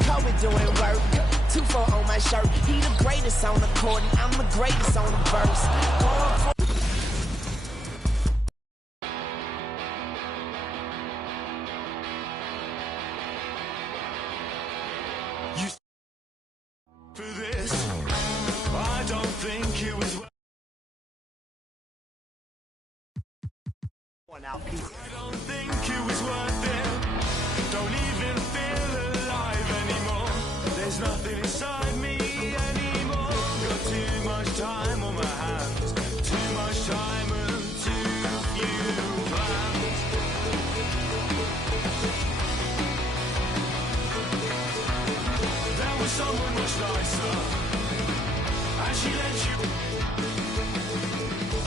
Poet doing work. 2-4 on my shirt. He the greatest on the court, and I'm the greatest on the verse. Going for this, I don't think it was. I don't think it was worth it. Don't even feel alive anymore. There's nothing inside me anymore. Got too much time on my hands, too much time and too few plans. There was someone much nicer, and she let you.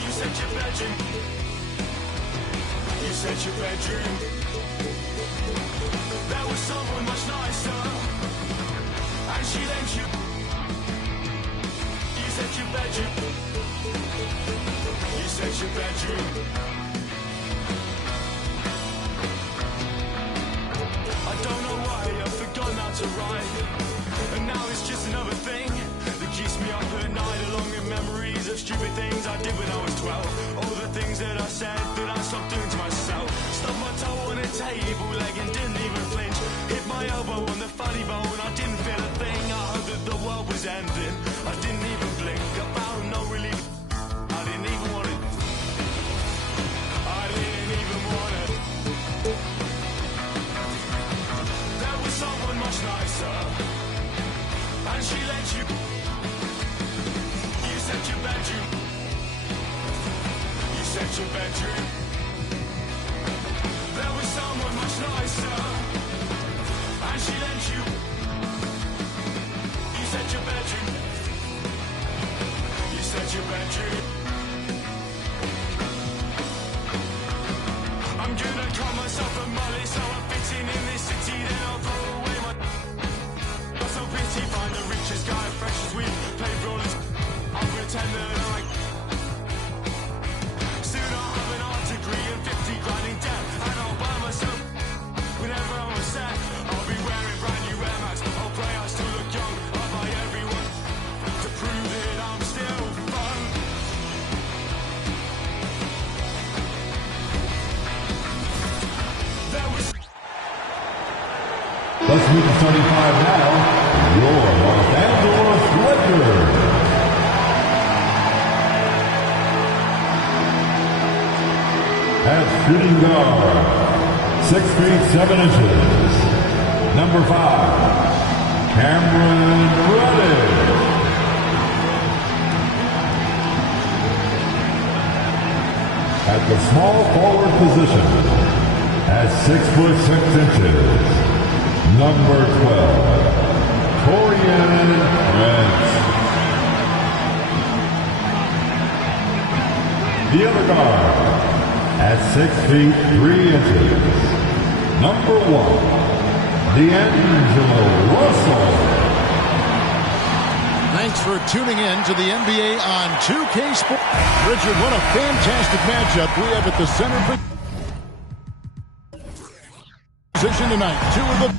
You said your bedroom. You said your bedroom. There was someone much nicer, and she lent you. You said your bedroom. You said your bedroom. I don't know why I've forgotten how to write, and now it's just another thing that keeps me up at night, along with memories of stupid things I did when I was 12. All the things that I said that I stopped doing to myself. Stubbed my toe on a table leg and didn't even flinch. Hit my elbow on the funny bone, I didn't feel a thing. I heard that the world was ending, I didn't even blink. I found no relief, I didn't even want it. I didn't even want it. There was someone much nicer, and she let you. You said your bedroom. You said your bedroom. There was someone much nicer, and she lent you. You said your bedroom. You said your bedroom. I'm gonna call myself a mullet, so I'm fitting in this city, then I'll throw away my. Not so pity, find the richest guy, fresh as we play rollers. I'll pretend that I. Soon I'll have an art degree and 50 grand in debt, and I'll buy myself. Whenever I'm upset, I'll be wearing brand new Air Max. I'll play I still look young. I'll buy everyone to prove that I'm still fun. There was. Let's move to starting five now. Your Los Angeles Lakers. At shooting guard, 6 feet 7 inches. Number 5, Cameron Reddish. At the small forward position, at 6 foot 6 inches. Number 12, Taurean Prince. The other guard, at 6 feet 3 inches. Number 1, D'Angelo Russell. Thanks for tuning in to the NBA on 2K Sports. Richard, what a fantastic matchup we have at the center position tonight. Two of the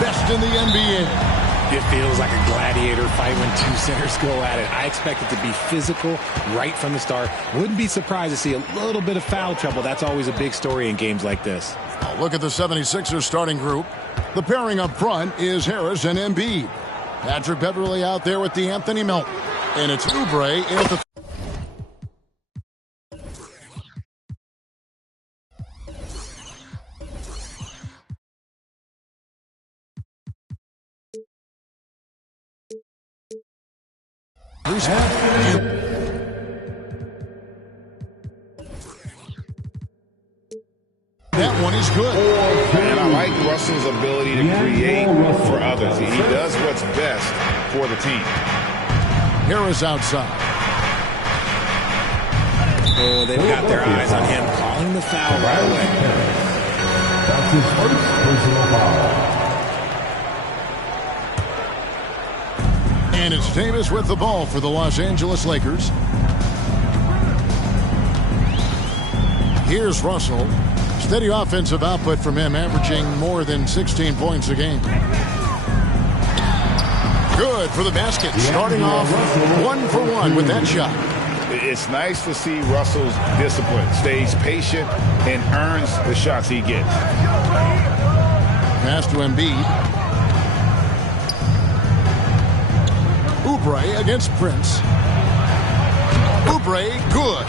best in the NBA. It feels like a gladiator fight when two centers go at it. I expect it to be physical right from the start. Wouldn't be surprised to see a little bit of foul trouble. That's always a big story in games like this. Look at the 76ers starting group. The pairing up front is Harris and Embiid. Patrick Beverley out there with D'Anthony Melton. And it's Oubre at the... That one is good. And I like Russell's ability to create for others. He does what's best for the team. Harris outside. Oh, they've got their eyes on him, calling the foul right away. That's his first personal foul. And it's Davis with the ball for the Los Angeles Lakers. Here's Russell. Steady offensive output from him, averaging more than 16 points a game. Good for the basket. Starting off 1 for 1 with that shot. It's nice to see Russell's discipline. Stays patient and earns the shots he gets. Pass to Embiid. Oubre against Prince. Oubre, good.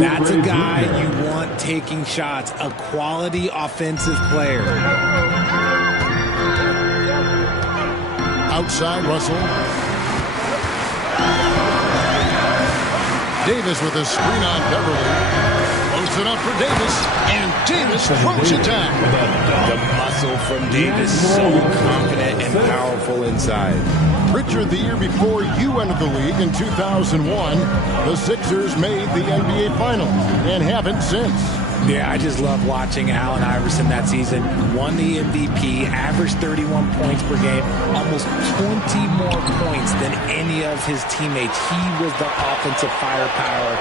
That's a guy you want taking shots, a quality offensive player. Outside, Russell. Davis with a screen on Beverly. Loads it up for Davis, and Davis throws it down. The muscle from Davis, so confident and powerful inside. Richard, the year before you entered the league in 2001, the Sixers made the NBA Finals and haven't since. Yeah, I just love watching Allen Iverson that season. Won the MVP, averaged 31 points per game, almost 20 more points than any of his teammates. He was the offensive firepower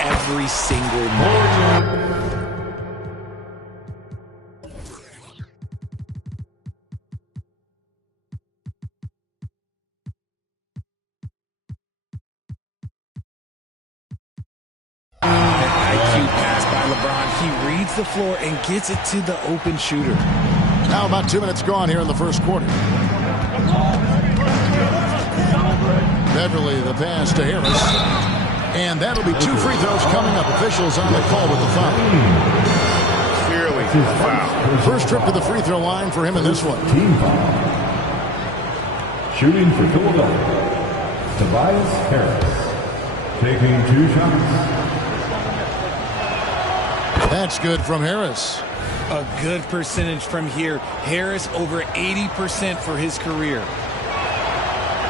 every single night. IQ pass by LeBron. He reads the floor and gets it to the open shooter. Now about 2 minutes gone here in the first quarter. Beverly, the pass to Harris. And that'll be 2 free throws coming up. Officials on the call with the foul. Clearly a foul. First trip to the free throw line for him in this one. Team foul. Shooting for Philadelphia, Tobias Harris. Taking 2 shots. That's good from Harris. A good percentage from here. Harris over 80% for his career.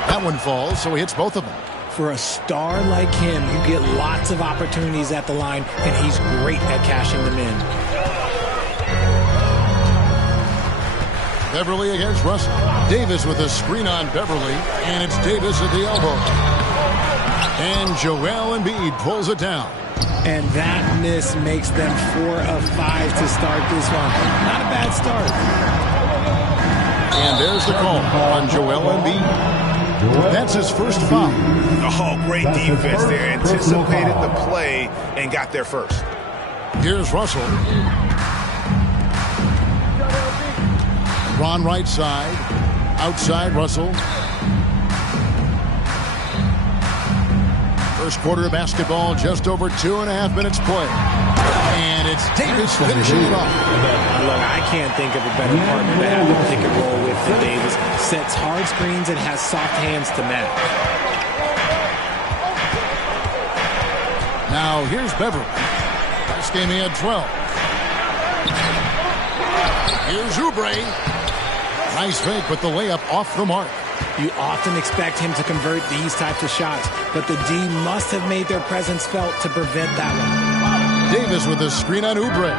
That one falls, so he hits both of them. For a star like him, you get lots of opportunities at the line, and he's great at cashing them in. Beverly against Russell. Davis with a screen on Beverly, and it's Davis at the elbow. And Joel Embiid pulls it down. And that miss makes them 4 of 5 to start this one. Not a bad start. And there's the call on Joel Embiid. That's his first foul. Oh, great defense there. Anticipated the play and got there first. Here's Russell. Ron right side. Outside Russell. First quarter of basketball, just over 2.5 minutes play. And it's Davis finishing it off. Look, I can't think of a better partner to have him pick and roll with than Davis. Sets hard screens and has soft hands to match. Now here's Beverly. Last game he had 12. Here's Oubre. Nice fake, but the layup off the mark. You often expect him to convert these types of shots, but the D must have made their presence felt to prevent that one. Davis with a screen on Oubre.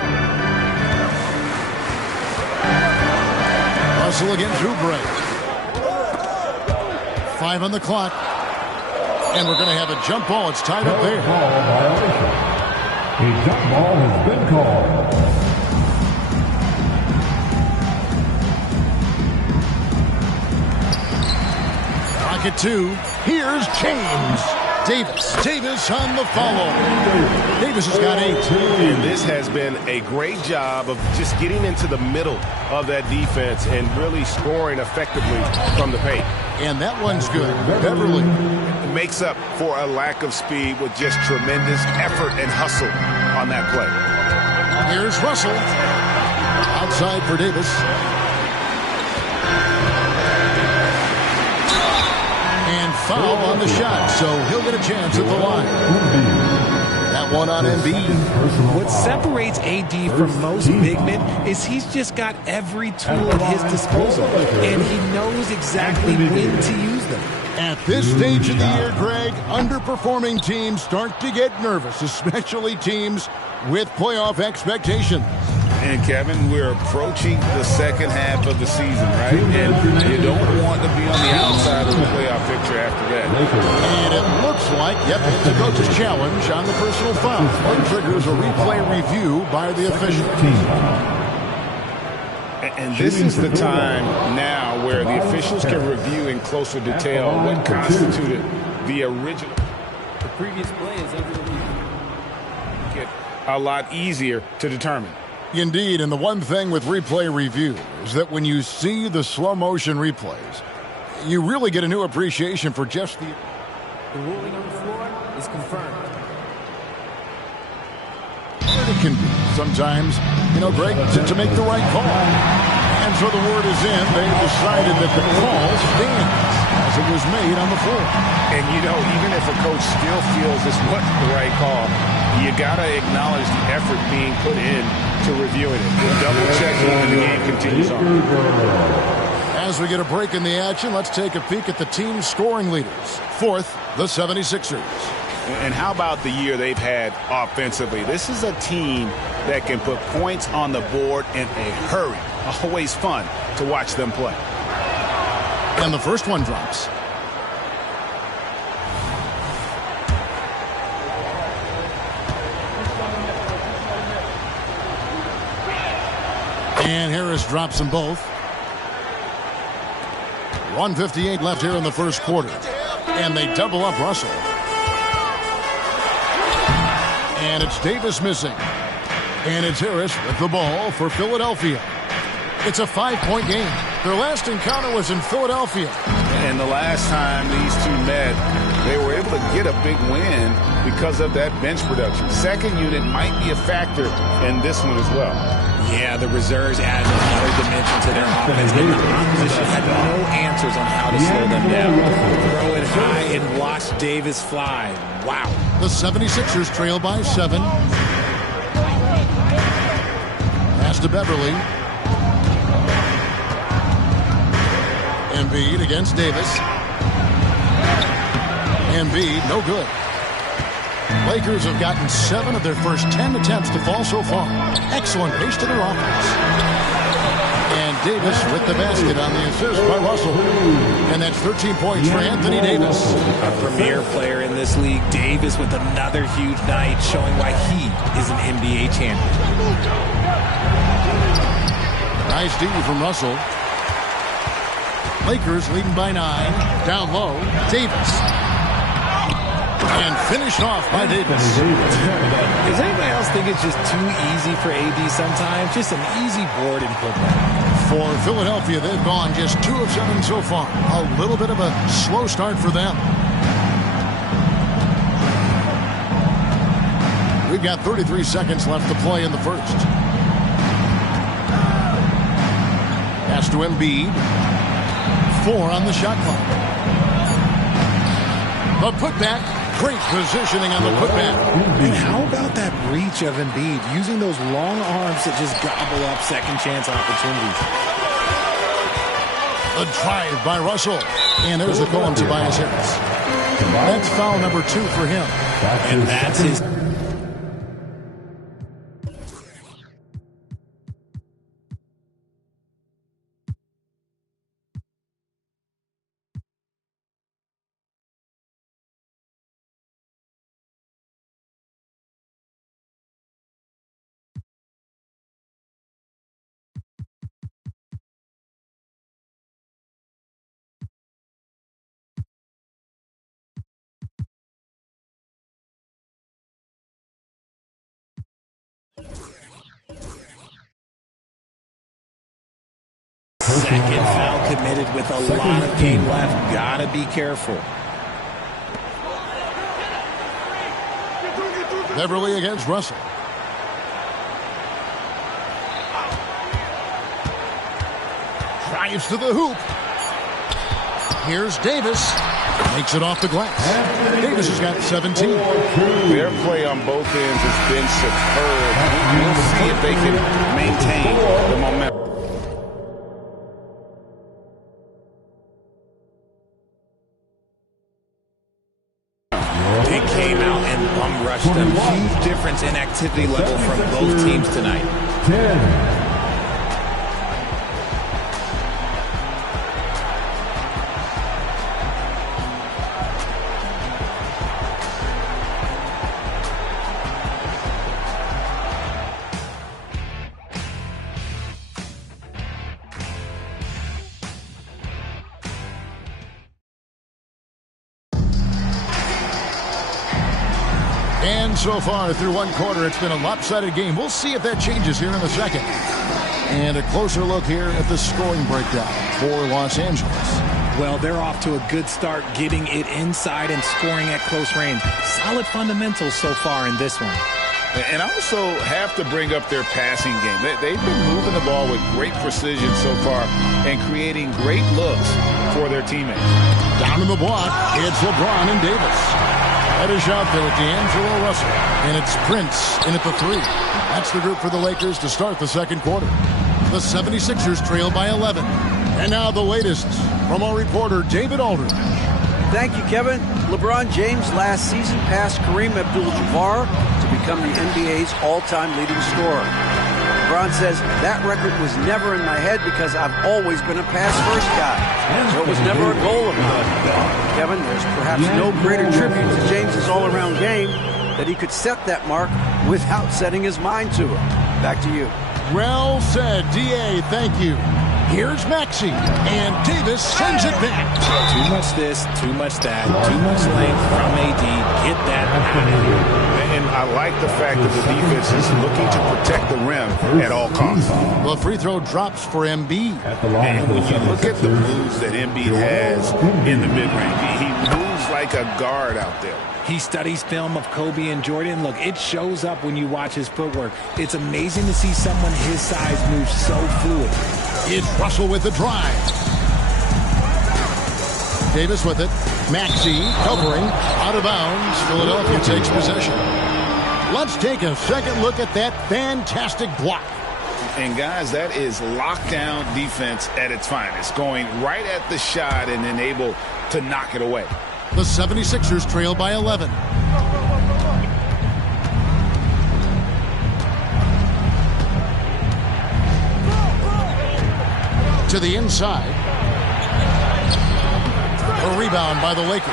Russell against Oubre. 5 on the clock. And we're going to have a jump ball. It's tied up there. A jump ball has been called. At 2. Here's James. Davis on the follow. Davis has got 8. And this has been a great job of just getting into the middle of that defense and really scoring effectively from the paint. And that one's good. Beverly makes up for a lack of speed with just tremendous effort and hustle on that play. Here's Russell. Outside for Davis. Foul on the shot, so he'll get a chance at the line. That that one on Embiid. What separates AD from most big men is he's just got every tool at his disposal, and he knows exactly when to use them. At this stage of the year, Greg, underperforming teams start to get nervous, especially teams with playoff expectations. And, Kevin, we're approaching the second half of the season, right? And you don't want to be on the outside of the playoff picture after that. And it looks like, it's a coach's challenge on the personal foul. What triggers a replay review by the official. And this is the time now where the officials can review in closer detail what constituted the original. The previous play is under review. Get a lot easier to determine. Indeed, and the one thing with replay review is that when you see the slow motion replays, you really get a new appreciation for just the ruling on the floor is confirmed. It can be sometimes, Greg, to make the right call. And so the word is in. They've decided that the call stands as it was made on the floor. And, even if a coach still feels this wasn't the right call, you got to acknowledge the effort being put in to reviewing it. Double checking and the game continues on. As we get a break in the action, let's take a peek at the team's scoring leaders. Fourth, the 76ers. And how about the year they've had offensively? This is a team that can put points on the board in a hurry. Always fun to watch them play. And the first one drops. And Harris drops them both. 1:58 left here in the first quarter. And they double up Russell. And it's Davis missing. And it's Harris with the ball for Philadelphia. It's a 5-point game. Their last encounter was in Philadelphia. And the last time these two met, they were able to get a big win because of that bench production. Second unit might be a factor in this one as well. Yeah, the reserves add another dimension to their offense. And the opposition had no answers on how to slow them down. Throw it high and watch Davis fly. Wow. The 76ers trail by 7. Pass to Beverly. Embiid against Davis. Embiid, no good. Lakers have gotten 7 of their first 10 attempts to fall so far. Excellent pace to their offense. And Davis with the basket on the assist by Russell. And that's 13 points for Anthony Davis. A premier player in this league, Davis with another huge night, showing why he is an NBA champion. Nice D from Russell. Lakers leading by 9. Down low, Davis. And finished off by Davis. Does anybody else think it's just too easy for AD sometimes? Just an easy board and putback. For Philadelphia, they've gone just 2 of 7 so far. A little bit of a slow start for them. We've got 33 seconds left to play in the first. Pass to Embiid. 4 on the shot clock. The putback. Great positioning on the putback. And how about that reach of Embiid, using those long arms that just gobble up second chance opportunities. A drive by Russell. And there's the call on Tobias Harris. That's foul number 2 for him. And that's his... Second foul committed with a lot of game left. Gotta be careful. Beverly against Russell. Drives to the hoop. Here's Davis. Makes it off the glass. Davis has got 17. Their play on both ends has been superb. We'll see if they can maintain the momentum. They came out and bum rushed them. Huge difference in activity level from both teams tonight. 10. And so far through one quarter, it's been a lopsided game. We'll see if that changes here in the second. And a closer look here at the scoring breakdown for Los Angeles. Well, they're off to a good start, getting it inside and scoring at close range. Solid fundamentals so far in this one. And I also have to bring up their passing game. They've been moving the ball with great precision so far and creating great looks for their teammates. Down in the block, it's LeBron and Davis. Headers out there with D'Angelo Russell. And it's Prince in at the 3. That's the group for the Lakers to start the second quarter. The 76ers trail by 11. And now the latest from our reporter, David Aldridge. Thank you, Kevin. LeBron James last season passed Kareem Abdul-Jabbar to become the NBA's all-time leading scorer. LeBron says, that record was never in my head because I've always been a pass-first guy. So it was never a goal of mine. Kevin, there's perhaps no greater tribute to James's all-around game that he could set that mark without setting his mind to it. Back to you. Well said, D.A. Thank you. Here's Maxey, and Davis sends it back. Too much this, too much that, too much length from AD. Get that out of here. And I like the fact that the defense is looking to protect the rim at all costs. The free throw drops for Embiid. And when you look at the moves that Embiid has in the mid-range, he moves like a guard out there. He studies film of Kobe and Jordan. Look, it shows up when you watch his footwork. It's amazing to see someone his size move so fluid. It's Russell with the drive. Davis with it. Maxey covering. Out of bounds. Philadelphia takes possession. Let's take a second look at that fantastic block. And, guys, that is lockdown defense at its finest. Going right at the shot and then able to knock it away. The 76ers trail by 11. To the inside. A rebound by the Lakers.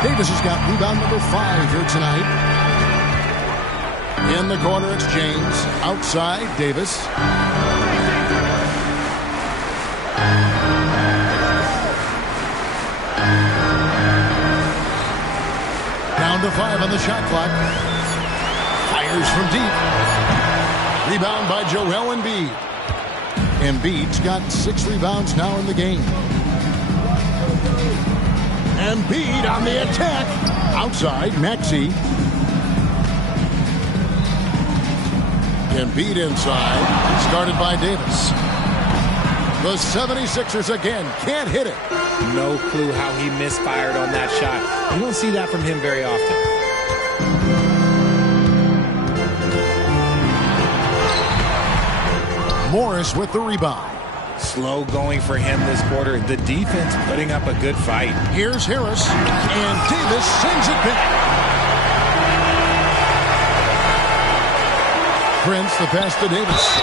Davis has got rebound number 5 here tonight. In the corner, it's James. Outside, Davis. Down to 5 on the shot clock. Fires from deep. Rebound by Joel Embiid. Embiid's got 6 rebounds now in the game. Embiid on the attack. Outside, Maxey. Embiid inside. Started by Davis. The 76ers again can't hit it. No clue how he misfired on that shot. You don't see that from him very often. Morris with the rebound. Slow going for him this quarter. The defense putting up a good fight. Here's Harris, and Davis sends it back. Prince, the pass to Davis.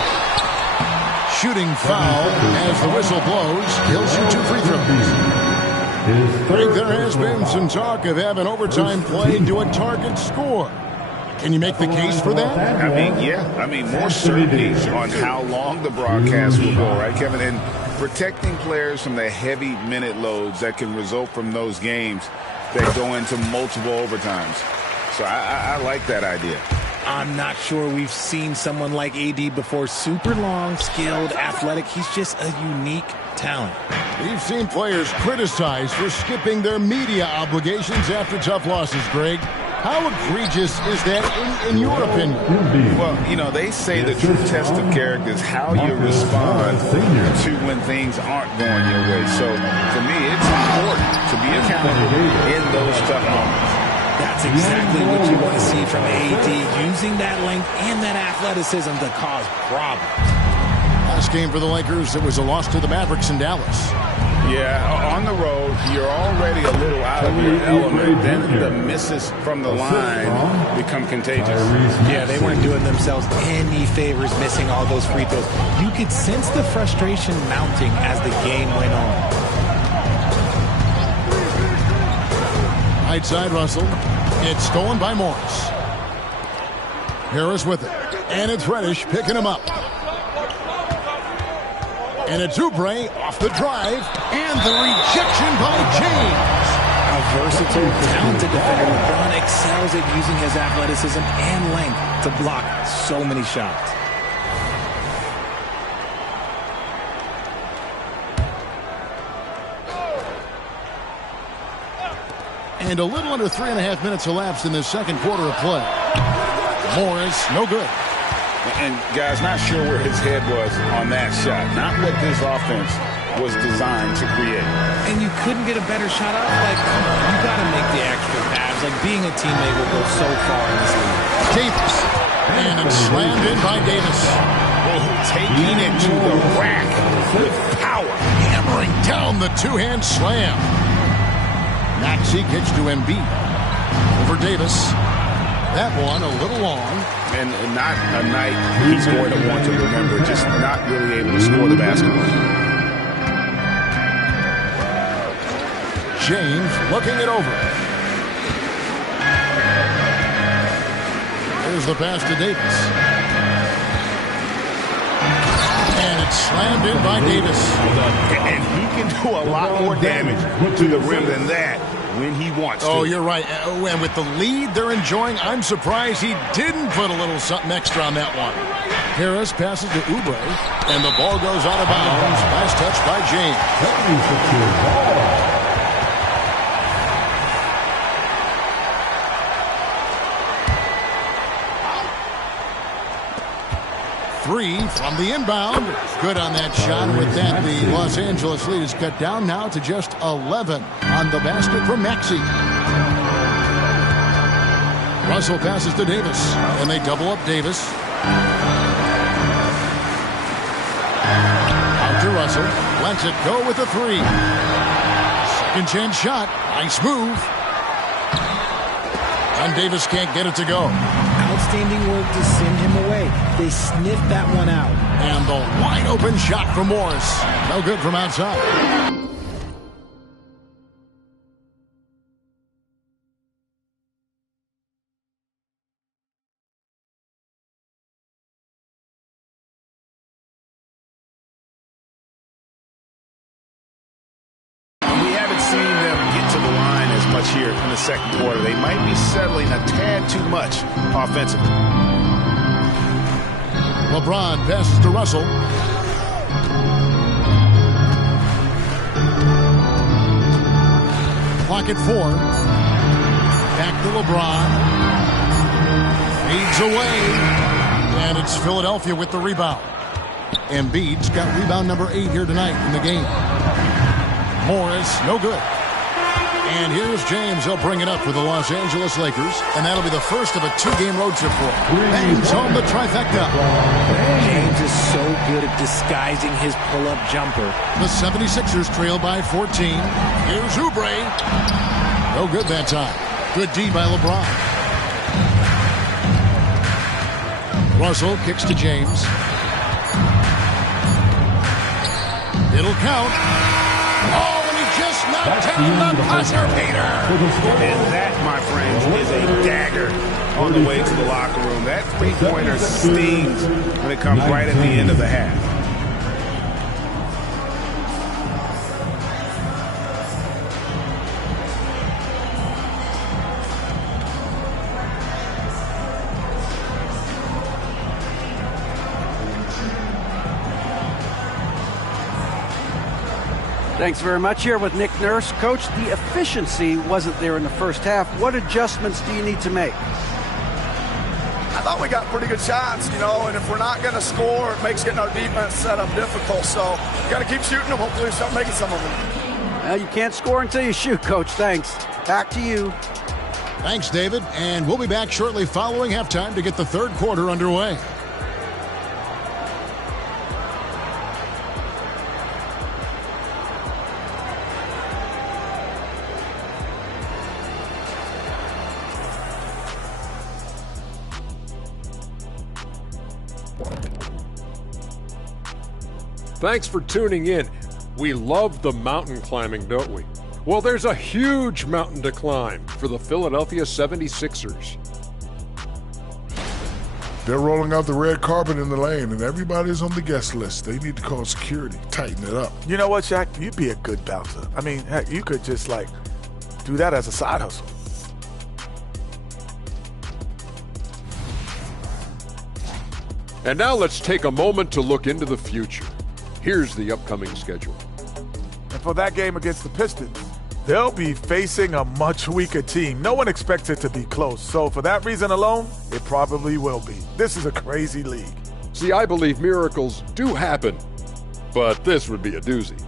Shooting foul as the whistle blows. He'll shoot 2 free throws. I think there has been some talk of having overtime play to a target score. Can you make the case for that? I mean, yeah. I mean, more certainty on how long the broadcast will go, right, Kevin? And protecting players from the heavy minute loads that can result from those games that go into multiple overtimes. So I like that idea. I'm not sure we've seen someone like AD before. Super long, skilled, athletic. He's just a unique talent. We've seen players criticized for skipping their media obligations after tough losses, Greg. How egregious is that in your opinion? Well, you know, they say the true test of character is how you respond to when things aren't going your way. So, for me, it's important to be a counted in those tough moments. That's exactly what you want to see from AD, using that length and that athleticism to cause problems. Last game for the Lakers, it was a loss to the Mavericks in Dallas. Yeah, on the road, you're already a little out of your element. Then the misses from the line become contagious. Yeah, they weren't doing themselves any favors missing all those free throws. You could sense the frustration mounting as the game went on. Right side, Russell. It's stolen by Morris. Harris with it. And it's Reddish picking him up. And it's Oubre off the drive. And the rejection by James. A versatile, talented defender, LeBron excels at using his athleticism and length to block so many shots. And a little under 3.5 minutes elapsed in this second quarter of play. Morris, no good. And, guys, not sure where his head was on that shot. Not what this offense was designed to create. And you couldn't get a better shot off? Like, come on, you got to make the extra pass. Like, being a teammate will go so far in this league. Davis. And it's slammed in by Davis. Oh, taking it to the rack with power. Hammering down the two-hand slam. Maxey gets to Embiid. Over Davis. That one a little long. And not a night he's going to want to remember. Just not really able to score the basketball. James looking it over. There's the pass to Davis. And it's slammed in by Davis. And he can do a lot more damage to the rim than that when he wants to. Oh, you're right. And with the lead they're enjoying, I'm surprised he didn't put a little something extra on that one. Harris passes to Oubre, and the ball goes out of bounds. Nice touch by James. 3 from the inbound. Good on that shot. With that, the Los Angeles lead is cut down now to just 11 on the basket from Maxey. Russell passes to Davis, and they double up Davis. Out to Russell. Lets it go with a 3. Second chance shot. Nice move. And Davis can't get it to go. Outstanding work to send him away. They sniffed that one out. And the wide open shot from Morris. No good from outside. We haven't seen them get to the line as much here in the second quarter. They might be settling a tad too much offensively. LeBron passes to Russell. Clock at 4. Back to LeBron. Fades away. And it's Philadelphia with the rebound. Embiid's got rebound number 8 here tonight in the game. Morris, no good. And here's James. He'll bring it up for the Los Angeles Lakers. And that'll be the first of a 2-game road trip for him. Bangs home the trifecta. James is so good at disguising his pull-up jumper. The 76ers trail by 14. Here's Oubre. No good that time. Good D by LeBron. Russell kicks to James. It'll count. Oh, and he just knocked down the buzzer beater. And that, my friends, is a dagger on the way to the locker room. That three-pointer stings when it comes right at the end of the half. Thanks very much. Here with Nick Nurse. Coach, the efficiency wasn't there in the first half. What adjustments do you need to make? I thought we got pretty good shots, and if we're not going to score, it makes getting our defense set up difficult. So we got to keep shooting them. Hopefully we start making some of them. Well, you can't score until you shoot, Coach. Thanks. Back to you. Thanks, David. And we'll be back shortly following halftime to get the third quarter underway. Thanks for tuning in. We love the mountain climbing, don't we? Well, there's a huge mountain to climb for the Philadelphia 76ers. They're rolling out the red carpet in the lane, and everybody's on the guest list. They need to call security, tighten it up. You know what, Shaq? You'd be a good bouncer. I mean, heck, you could just, do that as a side hustle. And now let's take a moment to look into the future. Here's the upcoming schedule. And for that game against the Pistons, they'll be facing a much weaker team. No one expects it to be close. So for that reason alone, it probably will be. This is a crazy league. See, I believe miracles do happen, but this would be a doozy.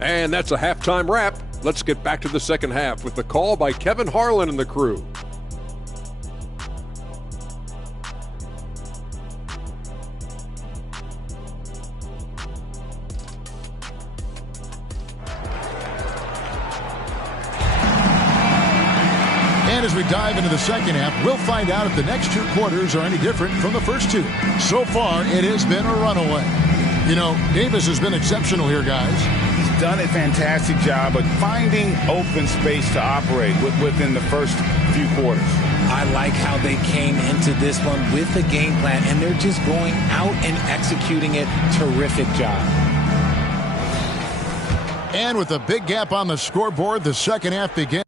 And that's a halftime wrap. Let's get back to the second half with the call by Kevin Harlan and the crew. And as we dive into the second half, we'll find out if the next two quarters are any different from the first two. So far, it has been a runaway. You know, Davis has been exceptional here, guys. He's done a fantastic job of finding open space to operate within the first few quarters. I like how they came into this one with a game plan, and they're just going out and executing it. Terrific job. And with a big gap on the scoreboard, the second half begins.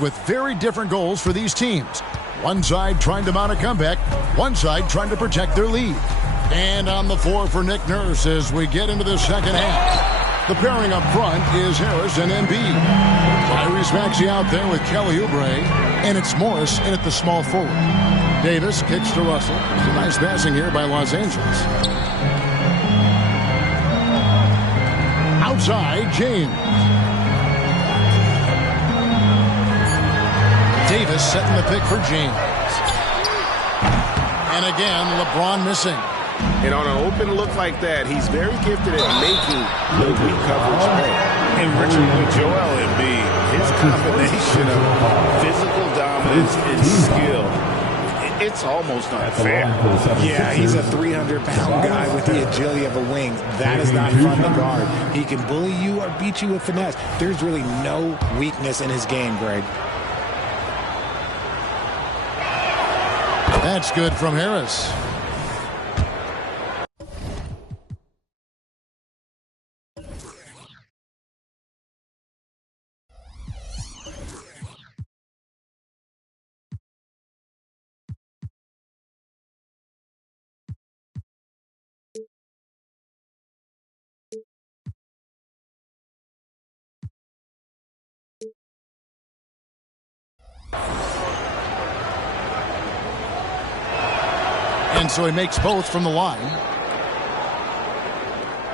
With very different goals for these teams. One side trying to mount a comeback, one side trying to protect their lead. And on the floor for Nick Nurse as we get into the second half. The pairing up front is Harris and Embiid. Tyrese Maxey out there with Kelly Oubre, and it's Morris in at the small forward. Davis kicks to Russell. It's a nice passing here by Los Angeles. Outside, James. Davis setting the pick for James. And again, LeBron missing. And on an open look like that, he's very gifted at making the weak coverage play. And Richard, with Joel Embiid, his combination of physical dominance and skill, it's almost unfair. Yeah, he's a 300-pound guy with the agility of a wing. That is not fun to guard. He can bully you or beat you with finesse. There's really no weakness in his game, Greg. That's good from Harris. And so he makes both from the line.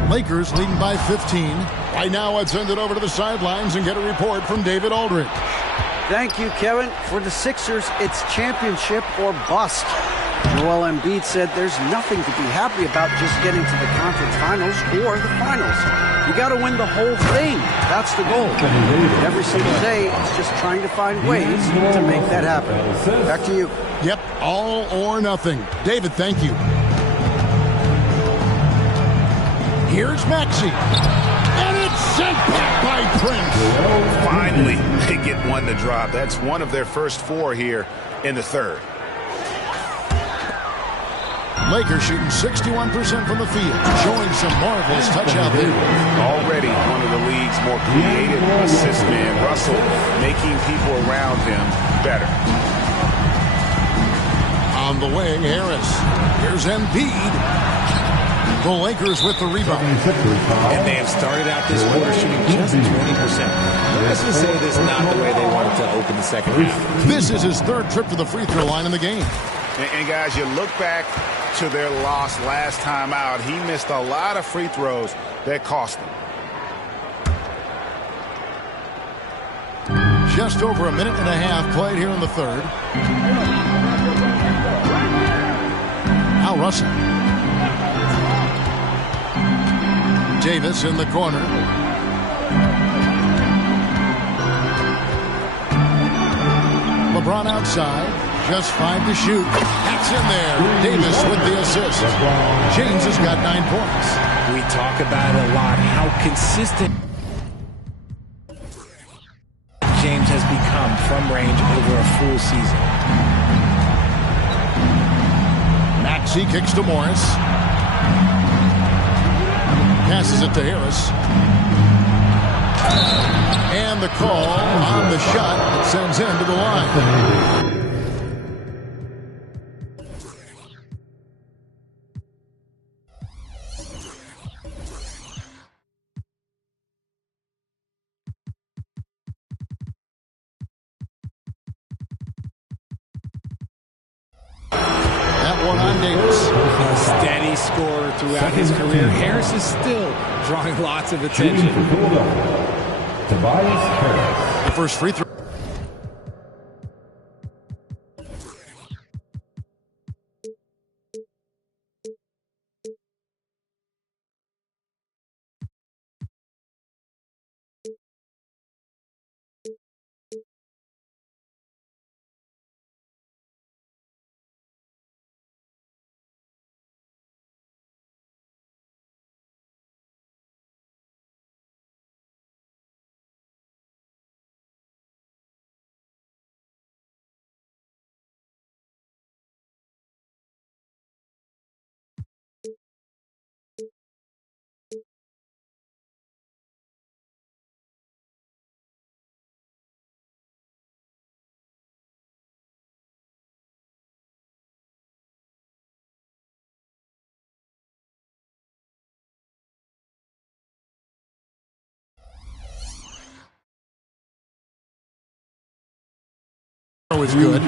Lakers leading by 15. Right now, let's send it over to the sidelines and get a report from David Aldridge. Thank you, Kevin. For the Sixers, it's championship or bust. Joel Embiid said there's nothing to be happy about just getting to the conference finals or the finals. You got to win the whole thing. That's the goal. And every single day, it's just trying to find ways to make that happen. Back to you. Yep, all or nothing. David, thank you. Here's Maxey. And it's sent back by Prince. Fine Finally, they get one to drop. That's one of their first 4 here in the third. Lakers shooting 61% from the field, showing some marvelous touch out there. Already one of the league's more creative assist man. Russell making people around him better. On the way, Harris. Here's Embiid. The Lakers with the rebound. And they have started out this quarter shooting just 20%. Let's just say this is not the way they wanted to open the second half. This is his 3rd trip to the free throw line in the game. And guys, you look back to their loss last time out. He missed a lot of free throws that cost him. Just over a minute and a half played here in the third. Al Russell. Davis in the corner. LeBron outside. Just 5 to shoot. That's in there. Davis with the assist. James has got 9 points. We talk about it a lot, how consistent James has become from range over a full season. Maxey kicks to Morris. Passes it to Harris. And the call on the shot that sends him to the line. Davis. A steady scorer throughout his career. Harris is still drawing lots of attention. Tobias Harris. The first free throw. Was good.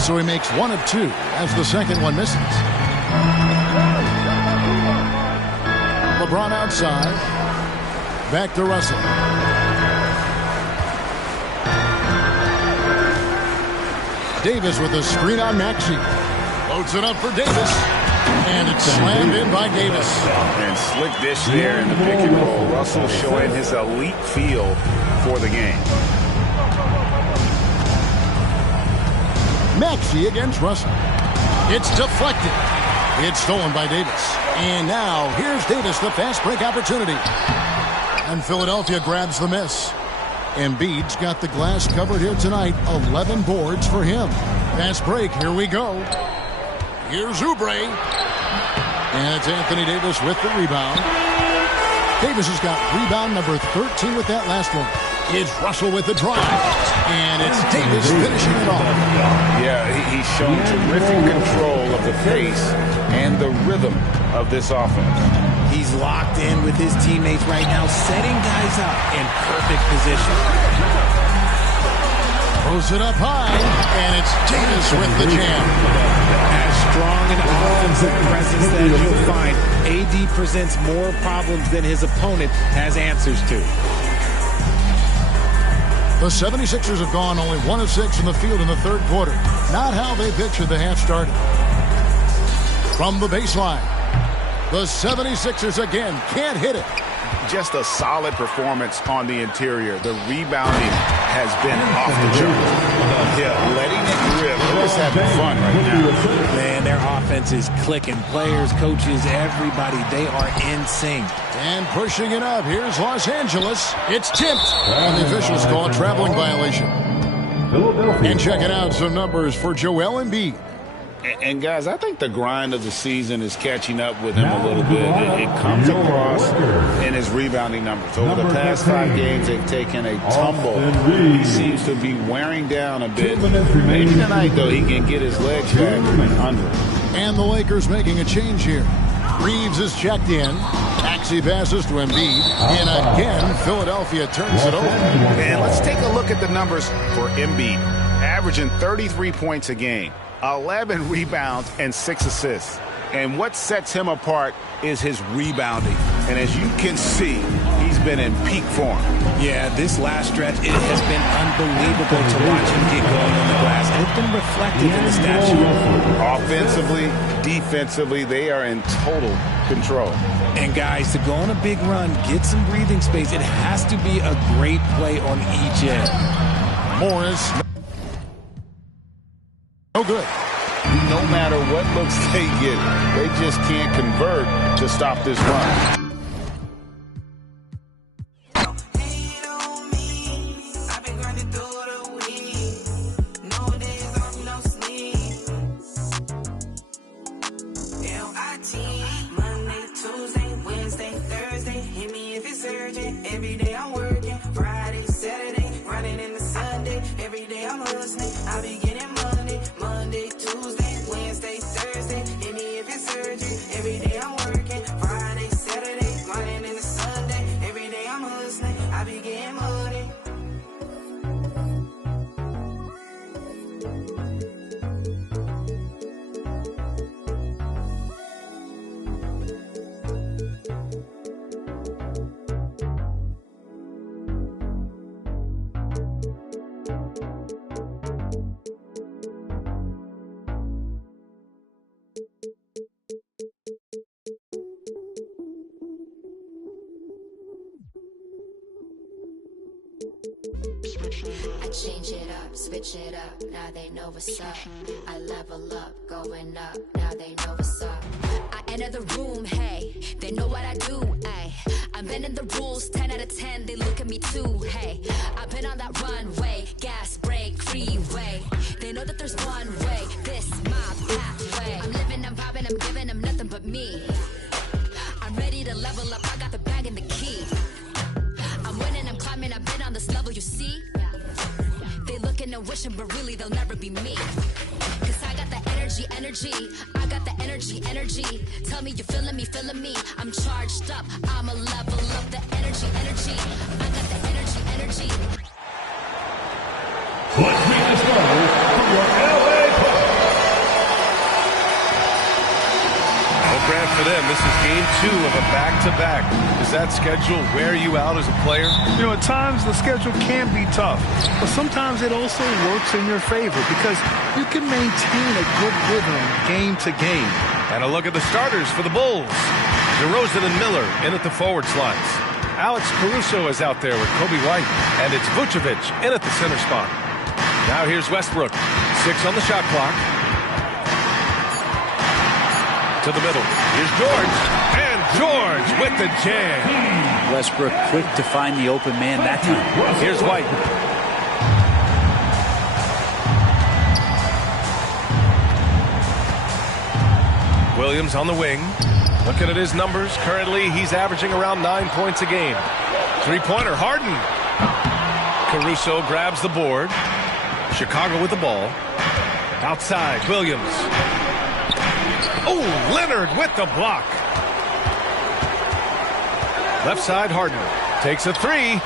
So he makes 1 of 2 as the second one misses. LeBron outside. Back to Russell. Davis with a screen on Maxey. Loads it up for Davis. And it's slammed in by Davis. And slick dish there in the pick and roll. Russell showing his elite feel for the game. Maxey against Russell. It's deflected. It's stolen by Davis. And now here's Davis, the fast break opportunity. And Philadelphia grabs the miss. Embiid's got the glass covered here tonight. 11 boards for him. Fast break. Here we go. Here's Oubre. And it's Anthony Davis with the rebound. Davis has got rebound number 13 with that last one. It's Russell with the drive. And it's Davis finishing it off. Yeah, he's shown terrific control of the pace and the rhythm of this offense. He's locked in with his teammates right now, setting guys up in perfect position. Throws it up high, and it's Davis with the jam. As strong an offensive presence that you'll find, AD presents more problems than his opponent has answers to. The 76ers have gone only 1 of 6 in the field in the third quarter. Not how they pictured the half started. From the baseline. The 76ers again can't hit it. just a solid performance on the interior. The rebounding has been off the charts. Yeah, letting it rip. They're just having fun right now. Man, their offense is clicking. Players, coaches, everybody, they are in sync. And pushing it up, here's Los Angeles. It's tipped. And the officials call a traveling violation. And checking out some numbers for Joel Embiid. And guys, I think the grind of the season is catching up with him a little bit. It comes across in his rebounding numbers. Over the past 5 games, they've taken a tumble. He seems to be wearing down a bit. Maybe tonight, though, he can get his legs back under. And the Lakers making a change here. Reeves is checked in. Taxi passes to Embiid. And again, Philadelphia turns it over. And let's take a look at the numbers for Embiid. Averaging 33 points a game. 11 rebounds and 6 assists. And what sets him apart is his rebounding. And as you can see, he's been in peak form. Yeah, this last stretch, it has been unbelievable to watch him get going on the glass. It's been reflected in the stat sheet. Offensively, defensively, they are in total control. And guys, to go on a big run, get some breathing space, it has to be a great play on each end. Morris. No good. No matter what looks they get, they just can't convert to stop this run. I change it up, switch it up, now they know what's up. I level up, going up, now they know what's up. I enter the room, hey, they know what I do, ay. I'm bending the rules, 10 out of 10, they look at me too, hey. I've been on that runway, gas, brake, freeway. They know that there's one way, this my pathway. I'm living, I'm vibing, I'm giving them nothing but me. I'm ready to level up, I got the bag and the key. I'm winning, I'm climbing, I've been on this level, you see? They looking and wishing, but really they'll never be me. Cause I got the energy, I got the energy. Tell me you're feeling me. I'm charged up, I'ma level up the energy. I got the energy. Let's make this started for your LA Clippers. Well, Grant, for them, this is game 2 of a back-to-back. Does that schedule wear you out as a player? You know, at times the schedule can be tough, but sometimes it also works in your favor because you can maintain a good rhythm game to game. And a look at the starters for the Bulls. DeRozan and Miller in at the forward slots. Alex Caruso is out there with Kobe White, and it's Vucevic in at the center spot. Now here's Westbrook. 6 on the shot clock. To the middle. Here's George. And George with the jam. Westbrook quick to find the open man that time. Here's White. Williams on the wing. Looking at his numbers. Currently, he's averaging around 9 points a game. Three-pointer, Harden. Caruso grabs the board. Chicago with the ball. Outside, Williams. Oh, Leonard with the block. Left side, Harden takes a 3.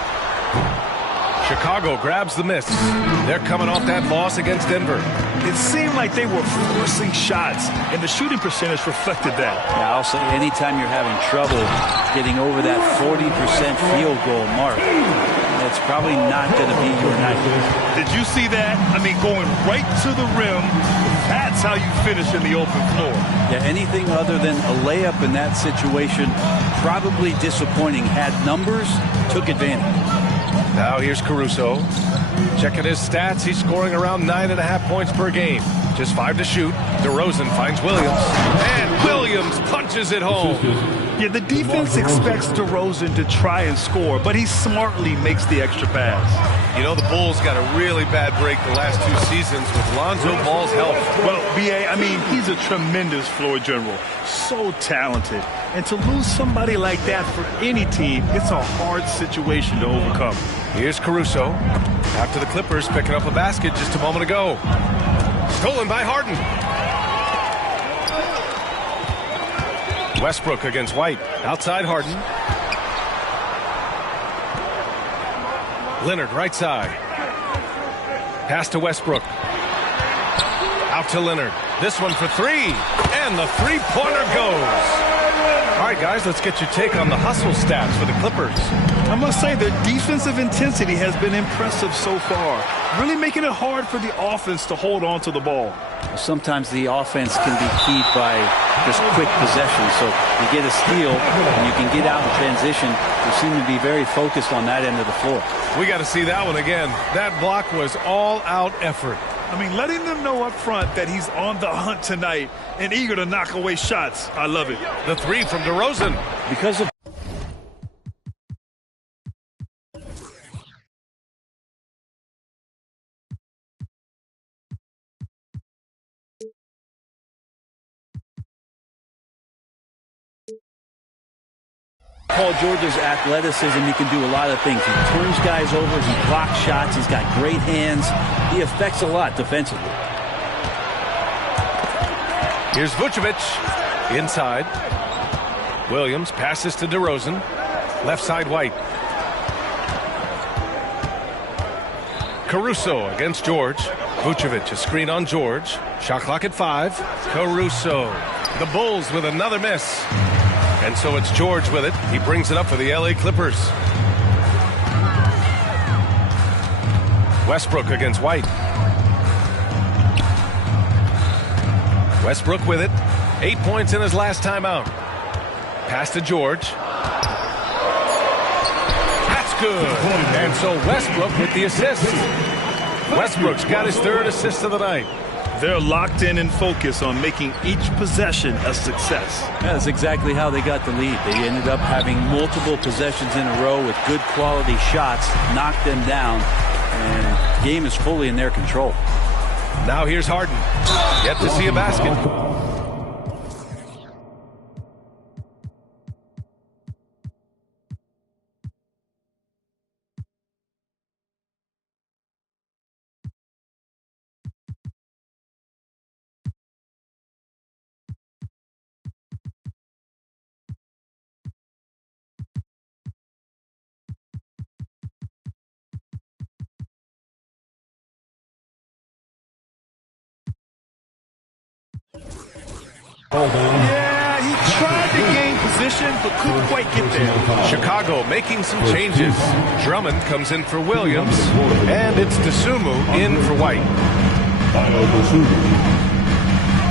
Chicago grabs the miss. They're coming off that loss against Denver. It seemed like they were forcing shots, and the shooting percentage reflected that. Yeah, I'll say anytime you're having trouble getting over that 40% field goal mark, that's probably not going to be your night. Did you see that? I mean, going right to the rim, that's how you finish in the open floor. Yeah, anything other than a layup in that situation probably disappointing. Had numbers, took advantage. Now here's Caruso. Checking his stats, he's scoring around 9.5 points per game. Just 5 to shoot. DeRozan finds Williams. And Williams punches it home. Yeah, the defense expects DeRozan to try and score, but he smartly makes the extra pass. You know, the Bulls got a really bad break the last 2 seasons with Lonzo Ball's help. Well, B.A., I mean, he's a tremendous floor general. So talented. And to lose somebody like that for any team, it's a hard situation to overcome. Here's Caruso. After the Clippers picking up a basket just a moment ago. Stolen by Harden. Westbrook against White. Outside Harden. Leonard right side. Pass to Westbrook. Out to Leonard. This one for 3. And the three-pointer goes. All right, guys, let's get your take on the hustle stats for the Clippers. I must say their defensive intensity has been impressive so far, really making it hard for the offense to hold on to the ball. Sometimes the offense can be keyed by just quick possession. So you get a steal and you can get out in transition. They seem to be very focused on that end of the floor. We got to see that one again. That block was all-out effort. I mean, letting them know up front that he's on the hunt tonight and eager to knock away shots. I love it. The 3 from DeRozan. Because of Paul George's athleticism, he can do a lot of things. He turns guys over, he blocks shots, he's got great hands. He affects a lot defensively. Here's Vucevic inside. Williams passes to DeRozan. Left side White. Caruso against George. Vucevic, a screen on George. Shot clock at 5. Caruso. The Bulls with another miss. And so it's George with it. He brings it up for the LA Clippers. Westbrook against White. Westbrook with it. 8 points in his last time out. Pass to George. That's good. And so Westbrook with the assist. Westbrook's got his 3rd assist of the night. They're locked in and focused on making each possession a success. That's exactly how they got the lead. They ended up having multiple possessions in a row with good quality shots, knocked them down, and the game is fully in their control. Now here's Harden. Yet to see a basket. Yeah, he tried to gain position, but couldn't quite get there. Chicago making some changes. Drummond comes in for Williams, and it's Dosunmu in for White.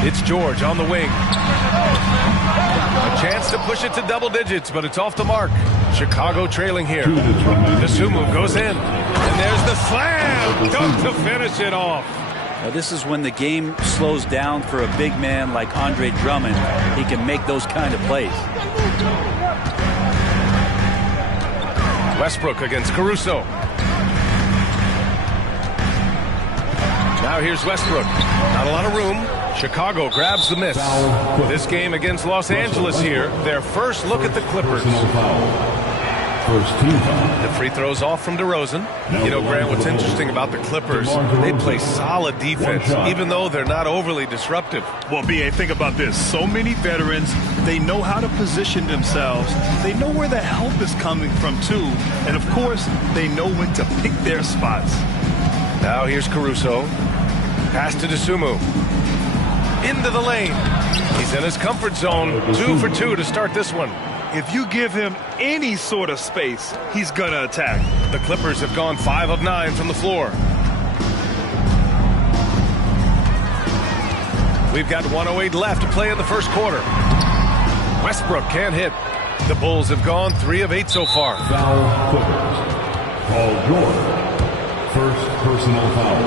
It's George on the wing. A chance to push it to double digits, but it's off the mark. Chicago trailing here. Dosunmu goes in, and there's the slam dunk to finish it off. Now, this is when the game slows down for a big man like Andre Drummond. He can make those kind of plays. Westbrook against Caruso. Now here's Westbrook. Not a lot of room. Chicago grabs the miss. This game against Los Angeles here. Their first look at the Clippers. The free throws off from DeRozan. You know, Grant, what's interesting about the Clippers, they play solid defense, even though they're not overly disruptive. Well, B.A., think about this. So many veterans, they know how to position themselves. They know where the help is coming from, too. And, of course, they know when to pick their spots. Now here's Caruso. Pass to Dosunmu. Into the lane. He's in his comfort zone. 2 for 2 to start this one. If you give him any sort of space, he's going to attack. The Clippers have gone 5 of 9 from the floor. We've got 1:08 left to play in the first quarter. Westbrook can't hit. The Bulls have gone 3 of 8 so far. Foul Clippers. Paul George. First personal foul.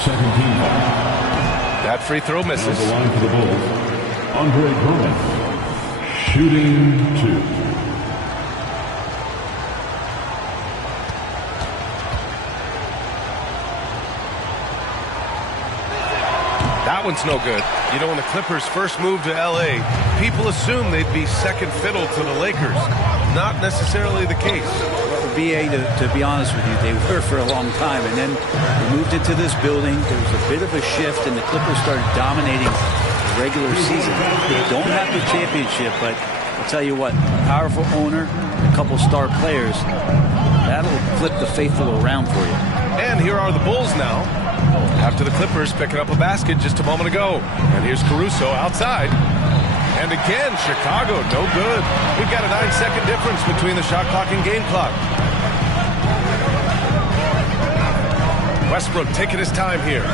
Second team foul. That free throw misses. On the line for the Bulls, Andre Drummond. Shooting 2. That one's no good. You know, when the Clippers first moved to L.A., people assumed they'd be second fiddle to the Lakers. Not necessarily the case. Well, BA, to be honest with you, they were for a long time. And then they moved into this building. There was a bit of a shift, and the Clippers started dominating the regular season. They don't have the championship, but I'll tell you what, powerful owner, a couple star players, that'll flip the faithful around for you. And here are the Bulls now, after the Clippers picking up a basket just a moment ago. And here's Caruso outside. And again, Chicago, no good. We've got a 9-second difference between the shot clock and game clock. Westbrook taking his time here.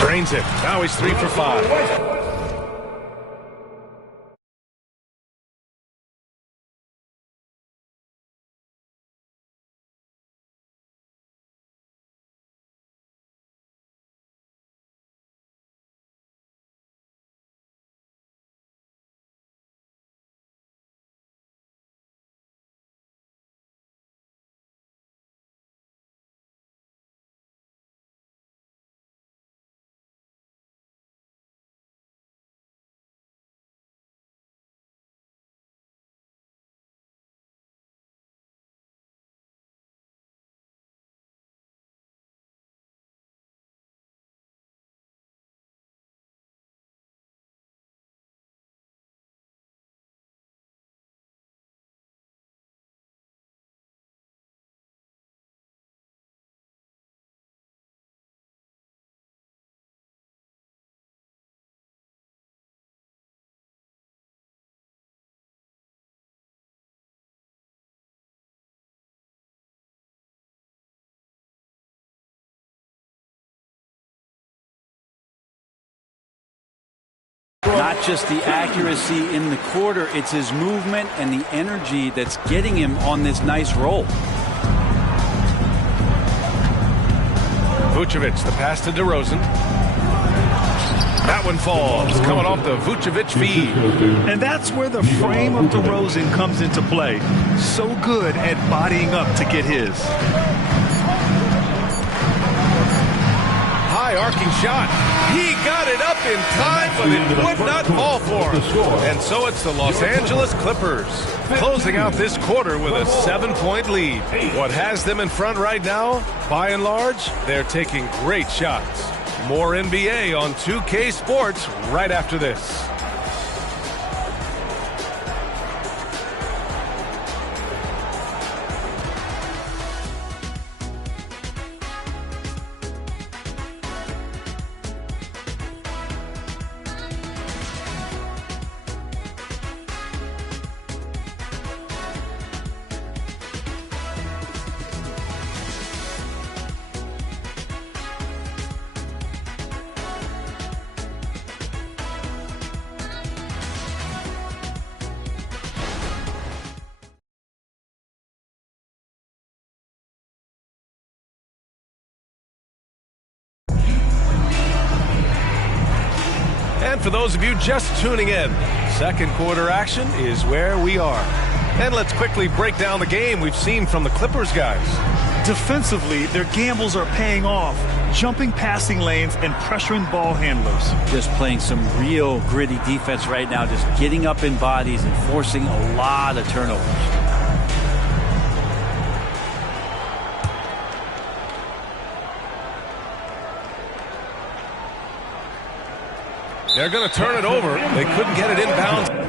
Drains it. Now he's 3 for 5. Not just the accuracy in the quarter, it's his movement and the energy that's getting him on this nice roll. Vucevic, the pass to DeRozan. That one falls, coming off the Vucevic feed. And that's where the frame of DeRozan comes into play. So good at bodying up to get his. High arcing shot. He got it up in time, but it would not fall for him. And so it's the Los Angeles Clippers closing out this quarter with a 7-point lead. What has them in front right now, by and large, they're taking great shots. More NBA on 2K Sports right after this. And for those of you just tuning in, second quarter action is where we are. And let's quickly break down the game we've seen from the Clippers guys. Defensively, their gambles are paying off, jumping passing lanes and pressuring ball handlers. Just playing some real gritty defense right now, just getting up in bodies and forcing a lot of turnovers. They're going to turn it over. They couldn't get it inbounds.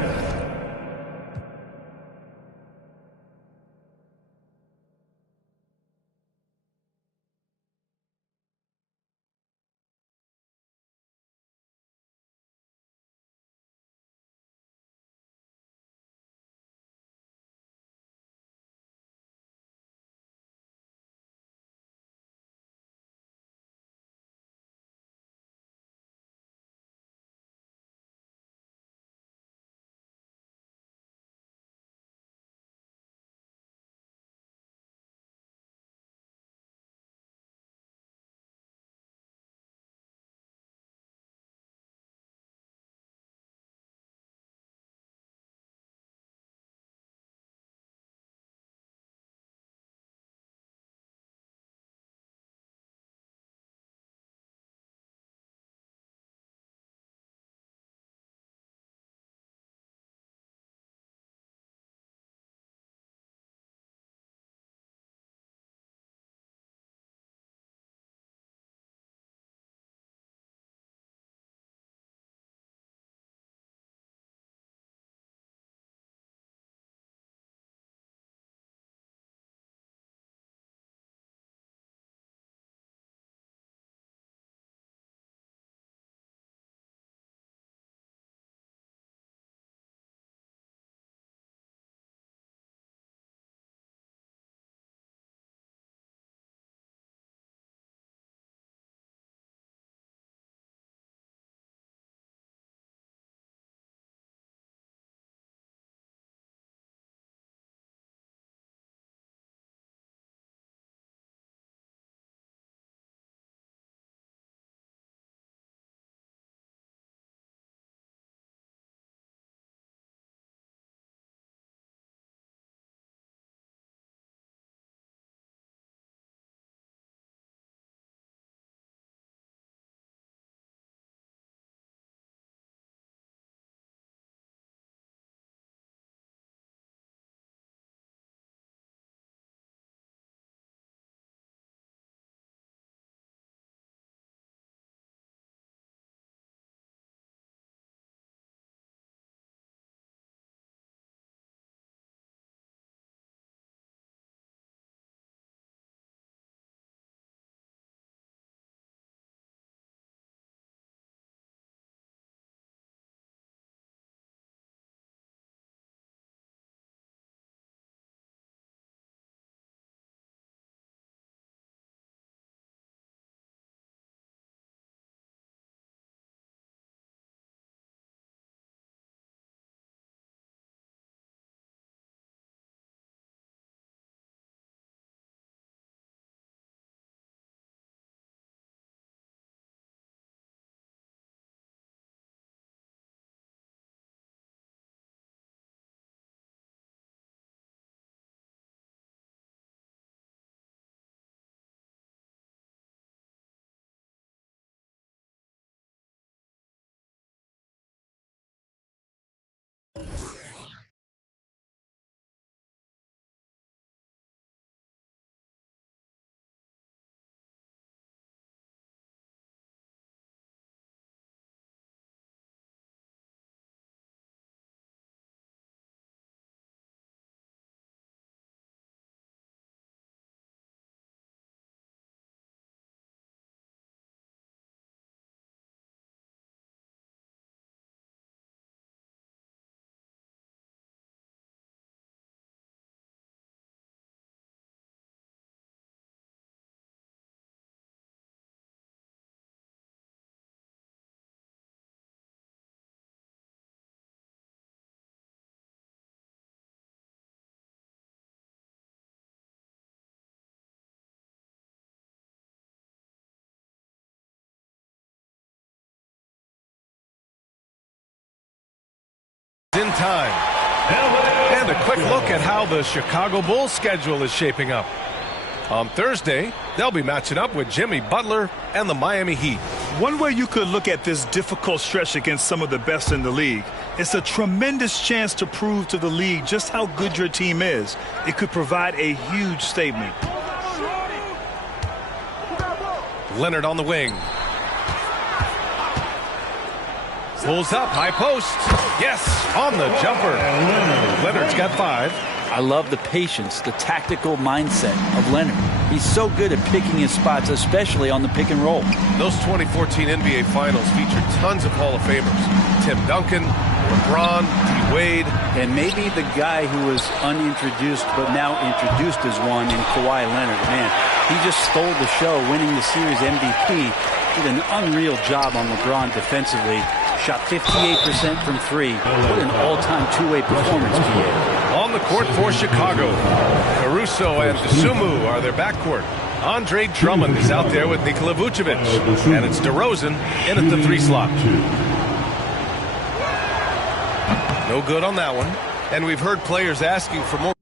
time. And a quick look at how the Chicago Bulls schedule is shaping up. On Thursday, they'll be matching up with Jimmy Butler and the Miami Heat. One way you could look at this difficult stretch against some of the best in the league, it's a tremendous chance to prove to the league just how good your team is. It could provide a huge statement. Leonard on the wing. Pulls up, high post. Yes, on the jumper. Leonard's got 5. I love the patience, the tactical mindset of Leonard. He's so good at picking his spots, especially on the pick and roll. Those 2014 NBA Finals featured tons of Hall of Famers. Tim Duncan, LeBron, D-Wade. And maybe the guy who was unintroduced but now introduced as one in Kawhi Leonard. Man, he just stole the show, winning the series MVP. Did an unreal job on LeBron defensively. Shot 58% from 3. What an all-time two-way performance, PA. On the court for Chicago, Caruso and Dosunmu are their backcourt. Andre Drummond is out there with Nikola Vucevic. And it's DeRozan in at the 3 slot. No good on that one. And we've heard players asking for more.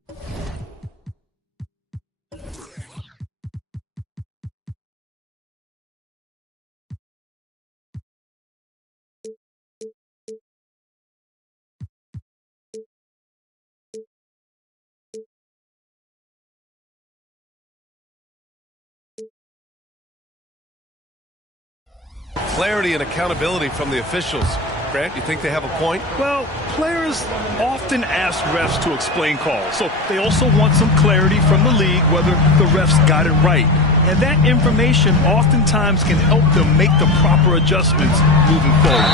Clarity and accountability from the officials. Grant, you think they have a point? Well, players often ask refs to explain calls, so they also want some clarity from the league whether the refs got it right. And that information oftentimes can help them make the proper adjustments moving forward.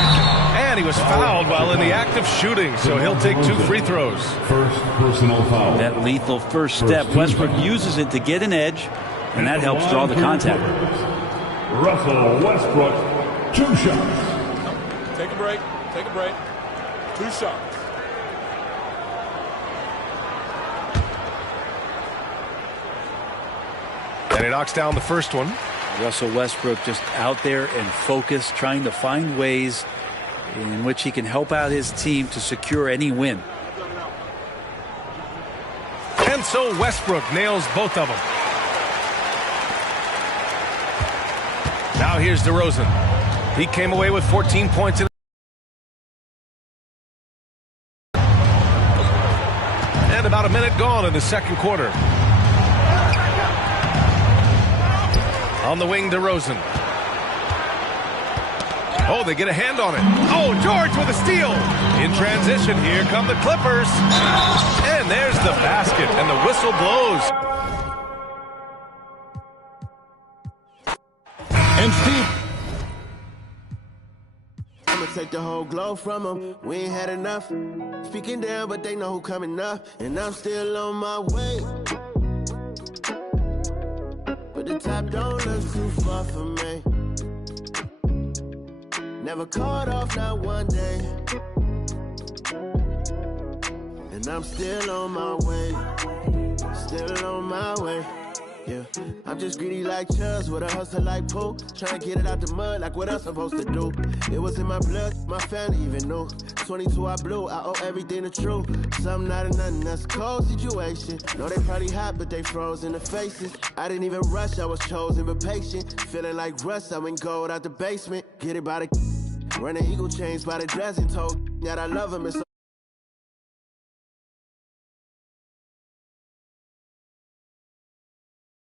And he was fouled while in the act of shooting, so he'll take 2 free throws. First personal foul. That lethal first step, Westbrook uses it to get an edge, and that helps draw the contact. Russell Westbrook. 2 shots. Take a break. Take a break. 2 shots. And he knocks down the first one. Russell Westbrook just out there and focused, trying to find ways in which he can help out his team to secure any win. And so Westbrook nails both of them. Now here's DeRozan. He came away with 14 points. And about a minute gone in the second quarter. On the wing, DeRozan. Oh, they get a hand on it. Oh, George with a steal. In transition, here come the Clippers. And there's the basket, and the whistle blows. And Steve. I'ma take the whole glow from them. We ain't had enough. Speaking down, but they know who coming up. And I'm still on my way. But the top don't look too far for me. Never caught off, not one day. And I'm still on my way. Still on my way. Yeah, I'm just greedy like Chuz with a hustle like Pooh. Trying to get it out the mud like what I'm supposed to do. It was in my blood, my family even knew. 22 I blew, I owe everything to true. Something out of nothing, that's a cold situation. Know they probably hot, but they froze in the faces. I didn't even rush, I was chosen but patient. Feeling like Russ, I went gold out the basement. Get it by the run the eagle chains by the dressing told that I love him, it's